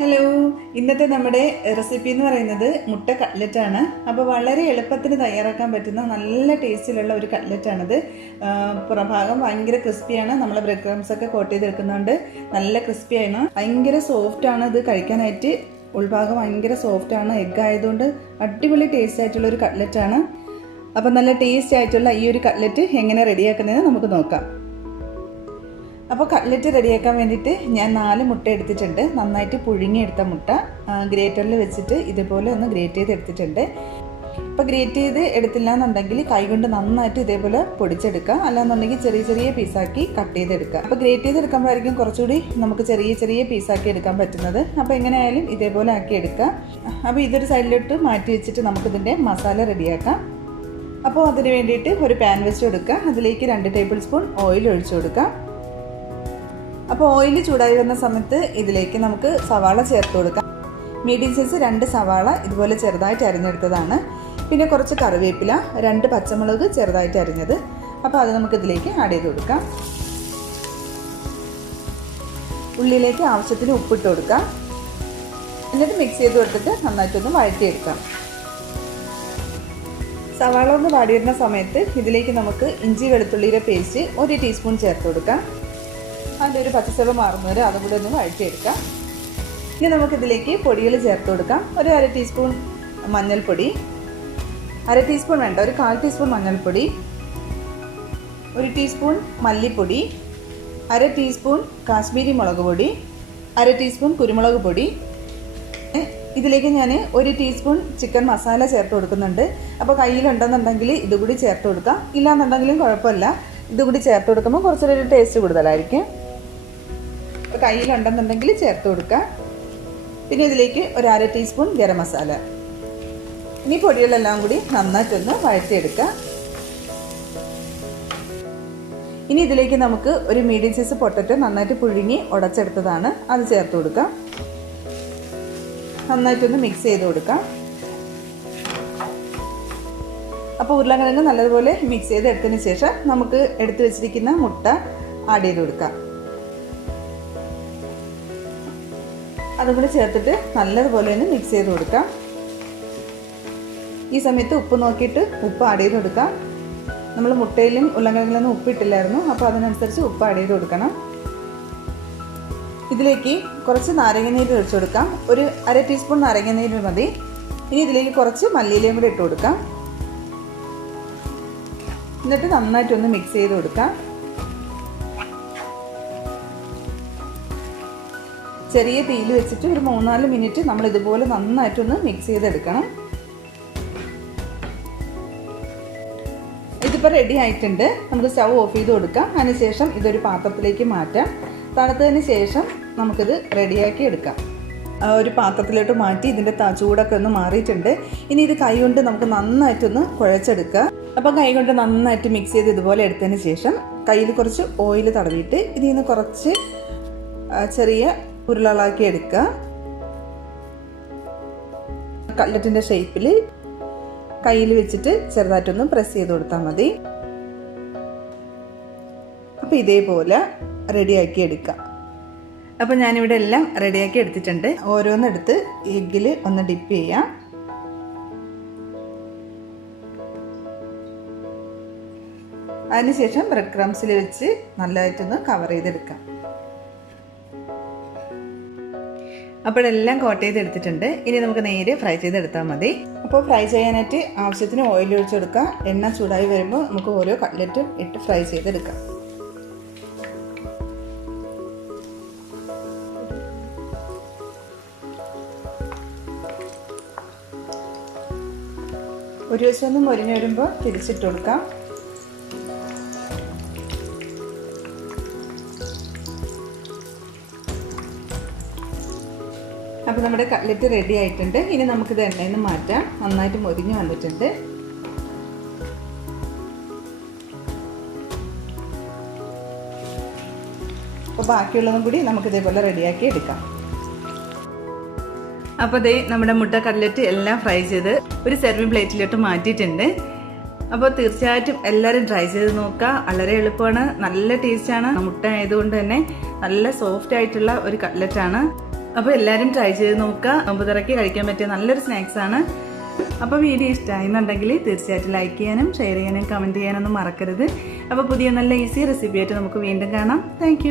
Hello, ഇന്നത്തെ നമ്മുടെ recipe എന്ന് പറയുന്നത് മുട്ട കട്ട്ലറ്റ് ആണ്. അപ്പോൾ വളരെ എളുപ്പത്തിന് തയ്യാറാക്കാൻ പറ്റുന്ന നല്ല ടേസ്റ്റിലുള്ള ഒരു കട്ട്ലറ്റാണിത്. പുറഭാഗം ഭയങ്കര ക്രിസ്പിയാണ്. നമ്മൾ ബ്രെഡ് ക്രംസ് ഒക്കെ കോട്ട് ചെയ്തെടുക്കുന്നതുകൊണ്ട് നല്ല ക്രിസ്പിയാണ്. ഭയങ്കര സോഫ്റ്റാണ് ഇത് കഴിക്കാനായിട്ട്. ഉൾഭാഗം ഭയങ്കര സോഫ്റ്റാണ്. എഗ്ഗ് ആയതുകൊണ്ട് അടിപൊളി ടേസ്റ്റ് ആയിട്ടുള്ള ഒരു കട്ട്ലറ്റാണ്. അപ്പോൾ നല്ല ടേസ്റ്റ് ആയിട്ടുള്ള ഈ ഒരു കട്ട്ലറ്റ് എങ്ങനെ റെഡിയാക്കുന്നതെന്ന് നമുക്ക് നോക്കാം. അപ്പോൾ കട്ട്ലറ്റ് റെഡിയാക്കാൻ വേണ്ടിയിട്ട് ഞാൻ 4 മുട്ട എടുത്തിട്ടുണ്ട്. നന്നായിട്ട് പുഴുങ്ങിയെടുത്ത മുട്ട ഗ്രേറ്ററിൽ വെച്ചിട്ട് ഇതേപോലെ ഒന്ന് ഗ്രേറ്റ് ചെയ്ത് എടുത്തിട്ടുണ്ട്. അപ്പോൾ ഗ്രേറ്റ് ചെയ്ത് എടുത്തില്ല എന്നുണ്ടെങ്കിൽ കൈകൊണ്ട് നന്നായിട്ട് ഇതേപോലെ പൊടിച്ചെടുക്കുക. അല്ലാന്നുണ്ടെങ്കിൽ ചെറിയ ചെറിയ പീസാക്കി കട്ട് ചെയ്തെടുക്കുക. അപ്പോൾ ഗ്രേറ്റ് ചെയ്തെടുക്കുമ്പോഴായിരിക്കും കുറച്ചുകൂടി നമുക്ക് ചെറിയ ചെറിയ പീസാക്കി എടുക്കാൻ പറ്റുന്നത്. അപ്പോൾ എങ്ങനെയായാലും ഇതേപോലെ ആക്കി എടുക്കുക. അപ്പോൾ ഇതൊരു സൈഡിലോട്ട് മാറ്റി വെച്ചിട്ട് നമുക്കിതിൻ്റെ മസാല റെഡിയാക്കാം. അപ്പോൾ അതിന് വേണ്ടിയിട്ട് ഒരു പാൻ വെച്ച് കൊടുക്കുക. അതിലേക്ക് 2 ടേബിൾ സ്പൂൺ ഓയിൽ ഒഴിച്ചു കൊടുക്കുക. അപ്പോൾ ഓയിൽ ചൂടായി വരുന്ന സമയത്ത് ഇതിലേക്ക് നമുക്ക് സവാള ചേർത്ത് കൊടുക്കാം. മീഡിയം സൈസ് 2 സവാള ഇതുപോലെ ചെറുതായിട്ട് അരിഞ്ഞെടുത്തതാണ്. പിന്നെ കുറച്ച് കറിവേപ്പില, 2 പച്ചമുളക് ചെറുതായിട്ട് അരിഞ്ഞത്. അപ്പോൾ അത് നമുക്ക് ഇതിലേക്ക് ആഡ് ചെയ്ത് കൊടുക്കാം. ഉള്ളിലേക്ക് ആവശ്യത്തിന് ഉപ്പിട്ട് കൊടുക്കാം. എന്നിട്ട് മിക്സ് ചെയ്ത് കൊടുത്തിട്ട് നന്നായിട്ടൊന്ന് വഴറ്റിയെടുക്കാം. സവാള ഒന്ന് വാടി വരുന്ന സമയത്ത് ഇതിലേക്ക് നമുക്ക് ഇഞ്ചി വെളുത്തുള്ളിയുടെ പേസ്റ്റ് 1 ടീസ്പൂൺ ചേർത്ത് കൊടുക്കാം. അതിൻ്റെ ഒരു പച്ചച്ചവ മാറുന്നവരെ അതും കൂടെ ഒന്ന് വഴറ്റിയെടുക്കാം. ഇനി നമുക്കിതിലേക്ക് പൊടികൾ ചേർത്ത് കൊടുക്കാം. ഒരു 1/2 ടീസ്പൂൺ മഞ്ഞൾപ്പൊടി, 1/2 ടീസ്പൂൺ വേണ്ട, ഒരു 1/4 ടീസ്പൂൺ മഞ്ഞൾപ്പൊടി, 1 ടീസ്പൂൺ മല്ലിപ്പൊടി, 1/2 ടീസ്പൂൺ കാശ്മീരി മുളക് പൊടി, 1/2 ടീസ്പൂൺ കുരുമുളക് പൊടി. ഇതിലേക്ക് ഞാൻ 1 ടീസ്പൂൺ ചിക്കൻ മസാല ചേർത്ത് കൊടുക്കുന്നുണ്ട്. അപ്പോൾ കയ്യിലുണ്ടെന്നുണ്ടെങ്കിൽ ഇതുകൂടി ചേർത്ത് കൊടുക്കാം. ഇല്ലാന്നുണ്ടെങ്കിലും കുഴപ്പമില്ല. ഇതുകൂടി ചേർത്ത് കൊടുക്കുമ്പോൾ കുറച്ചൊരു ടേസ്റ്റ് കൂടുതലായിരിക്കും. കയ്യിലുണ്ടെന്നുണ്ടെങ്കിൽ ചേർത്ത് കൊടുക്കുക. പിന്നെ ഇതിലേക്ക് ഒരു 1/2 ടീസ്പൂൺ ഗരം മസാല. ഇനി പൊടികളെല്ലാം കൂടി നന്നായിട്ടൊന്ന് വഴറ്റിയെടുക്കുക. ഇനി ഇതിലേക്ക് നമുക്ക് ഒരു മീഡിയം സൈസ് പൊട്ടറ്റോ നന്നായിട്ട് പുഴുങ്ങി ഉടച്ചെടുത്തതാണ്, അത് ചേർത്ത് കൊടുക്കാം. നന്നായിട്ടൊന്ന് മിക്സ് ചെയ്ത് കൊടുക്കാം. അപ്പോൾ ഉരുളക്കിഴങ്ങ് നല്ലതുപോലെ മിക്സ് ചെയ്ത് എടുത്തതിന് ശേഷം നമുക്ക് എടുത്തു വെച്ചിരിക്കുന്ന മുട്ട ആഡ് ചെയ്ത് കൊടുക്കാം. അതും കൂടി ചേർത്തിട്ട് നല്ലതുപോലെ ഒന്ന് മിക്സ് ചെയ്ത് കൊടുക്കാം. ഈ സമയത്ത് ഉപ്പ് നോക്കിയിട്ട് ഉപ്പ് ആഡ് ചെയ്ത് കൊടുക്കാം. നമ്മൾ മുട്ടയിലും ഉരുളക്കിഴങ്ങിലൊന്നും ഉപ്പിട്ടില്ലായിരുന്നു. അപ്പോൾ അതിനനുസരിച്ച് ഉപ്പ് ആഡ് ചെയ്ത് കൊടുക്കണം. ഇതിലേക്ക് കുറച്ച് നാരങ്ങനീര് ഒഴിച്ചു കൊടുക്കാം. ഒരു 1/2 ടീസ്പൂൺ നാരങ്ങനീര് മതി. ഇനി ഇതിലേക്ക് കുറച്ച് മല്ലിയിലയും കൂടി ഇട്ട് കൊടുക്കാം. എന്നിട്ട് നന്നായിട്ടൊന്ന് മിക്സ് ചെയ്ത് കൊടുക്കാം. ചെറിയ തീയിൽ വെച്ചിട്ട് ഒരു 3-4 മിനിറ്റ് നമ്മൾ ഇതുപോലെ നന്നായിട്ടൊന്ന് മിക്സ് ചെയ്തെടുക്കണം. ഇതിപ്പോൾ റെഡി ആയിട്ടുണ്ട്. നമുക്ക് സ്റ്റൗ ഓഫ് ചെയ്ത് കൊടുക്കാം. അതിനുശേഷം ഇതൊരു പാത്രത്തിലേക്ക് മാറ്റാം. തണുത്തതിന് ശേഷം നമുക്കിത് റെഡിയാക്കി എടുക്കാം. ഒരു പാത്രത്തിലോട്ട് മാറ്റി ഇതിൻ്റെ ചൂടൊക്കെ ഒന്ന് മാറിയിട്ടുണ്ട്. ഇനി ഇത് കൈ കൊണ്ട് നമുക്ക് നന്നായിട്ടൊന്ന് കുഴച്ചെടുക്കുക. അപ്പോൾ കൈ കൊണ്ട് നന്നായിട്ട് മിക്സ് ചെയ്ത് ഇതുപോലെ എടുത്തതിന് ശേഷം കയ്യിൽ കുറച്ച് ഓയിൽ തടവിയിട്ട് ഇതിൽ നിന്ന് കുറച്ച് ചെറിയ ഉരുളകളാക്കി എടുക്കുക. കട്ട്ലറ്റിൻ്റെ ഷേപ്പിൽ കയ്യിൽ വെച്ചിട്ട് ചെറുതായിട്ടൊന്ന് പ്രസ് ചെയ്ത് കൊടുത്താൽ മതി. അപ്പോൾ ഇതേപോലെ റെഡിയാക്കി എടുക്കാം. അപ്പോൾ ഞാനിവിടെ എല്ലാം റെഡിയാക്കി എടുത്തിട്ടുണ്ട്. ഓരോന്നെടുത്ത് എഗ്ഗിൽ ഒന്ന് ഡിപ്പ് ചെയ്യാം. അതിനുശേഷം ബ്രെഡ് ക്രംസിൽ വെച്ച് നല്ലതായിട്ടൊന്ന് കവർ ചെയ്തെടുക്കാം. അപ്പോഴെല്ലാം കോട്ട് ചെയ്തെടുത്തിട്ടുണ്ട്. ഇനി നമുക്ക് നേരെ ഫ്രൈ ചെയ്തെടുത്താൽ മതി. അപ്പോൾ ഫ്രൈ ചെയ്യാനായിട്ട് ആവശ്യത്തിന് ഓയിൽ ഒഴിച്ച് കൊടുക്കുക. എണ്ണ ചൂടായി വരുമ്പോൾ നമുക്ക് ഓരോ കട്ട്ലറ്റും ഇട്ട് ഫ്രൈ ചെയ്തെടുക്കാം. ഒരു വശം ഒന്ന് മൊരിഞ്ഞ് വരുമ്പോൾ തിരിച്ചിട്ട് കൊടുക്കാം. അപ്പോൾ നമ്മുടെ കട്ട്ലറ്റ് റെഡി ആയിട്ടുണ്ട്. ഇനി നമുക്കിത് എണ്ണയിൽ നിന്ന് മാറ്റാം. നന്നായിട്ട് മൊരിഞ്ഞ് വന്നിട്ടുണ്ട്. അപ്പോൾ ബാക്കിയുള്ളതും കൂടി നമുക്കിതേപോലെ റെഡിയാക്കി എടുക്കാം. അപ്പോൾ ദേ നമ്മുടെ മുട്ട കട്ട്ലറ്റ് എല്ലാം ഫ്രൈ ചെയ്ത് ഒരു സെർവിങ് പ്ലേറ്റിലോട്ട് മാറ്റിയിട്ടുണ്ട്. അപ്പോൾ തീർച്ചയായിട്ടും എല്ലാവരും ട്രൈ ചെയ്ത് നോക്കുക. വളരെ എളുപ്പമാണ്, നല്ല ടേസ്റ്റാണ്. മുട്ട ആയതുകൊണ്ട് തന്നെ നല്ല സോഫ്റ്റ് ആയിട്ടുള്ള ഒരു കട്ട്ലറ്റാണ്. അപ്പോൾ എല്ലാവരും ട്രൈ ചെയ്ത് നോക്കുക. നോമ്പുതുറയ്ക്ക് കഴിക്കാൻ പറ്റിയ നല്ലൊരു സ്നാക്സാണ്. അപ്പോൾ വീഡിയോ ഇഷ്ടമായിരുന്നുണ്ടെങ്കിൽ തീർച്ചയായിട്ടും ലൈക്ക് ചെയ്യാനും ഷെയർ ചെയ്യാനും കമൻറ്റ് ചെയ്യാനൊന്നും മറക്കരുത്. അപ്പോൾ പുതിയ നല്ല ഈസി റെസിപ്പി ആയിട്ട് നമുക്ക് വീണ്ടും കാണാം. താങ്ക്